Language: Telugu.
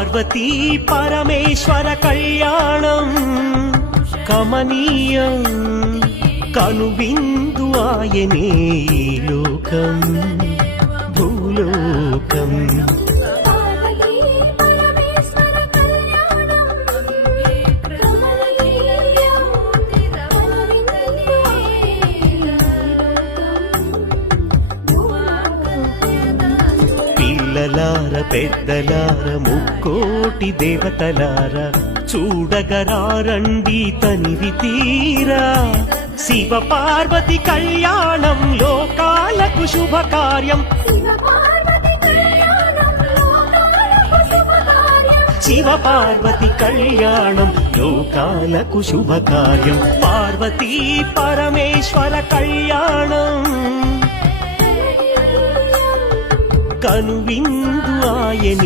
పార్వతీ పరమేశ్వర కళ్యాణం కమనీయం కనువిందు ఆయనే ఈ లోకం భూలోకం. పిల్లలార పెద్దలార ముక్కోటి దేవతలార చూడగరారండి తనివి తీరా. శివ పార్వతి కళ్యాణం లోకాలకు శుభకార్యం. శివ పార్వతి కళ్యాణం లోకాలకు శుభకార్యం. పార్వతీ పరమేశ్వర కళ్యాణం కనువిందు ఆయని